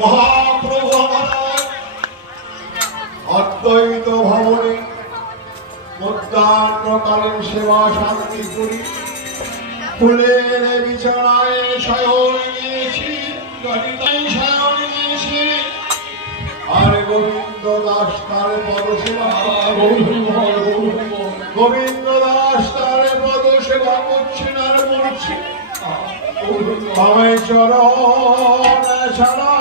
মহাপ্রভু মহারাজ অদ্বৈত ভবনে মধ্যাহ্নকালীন সেবা শান্তি করি ফুলের বিছানায় শয়ন নিয়েছি শয়ন নিয়েছি আর গোবিন্দ দাস তার পদসেবা গোবিন্দ দাস তার পদসেবা করছেন আর বলছি আমায় চরণ ছাড়া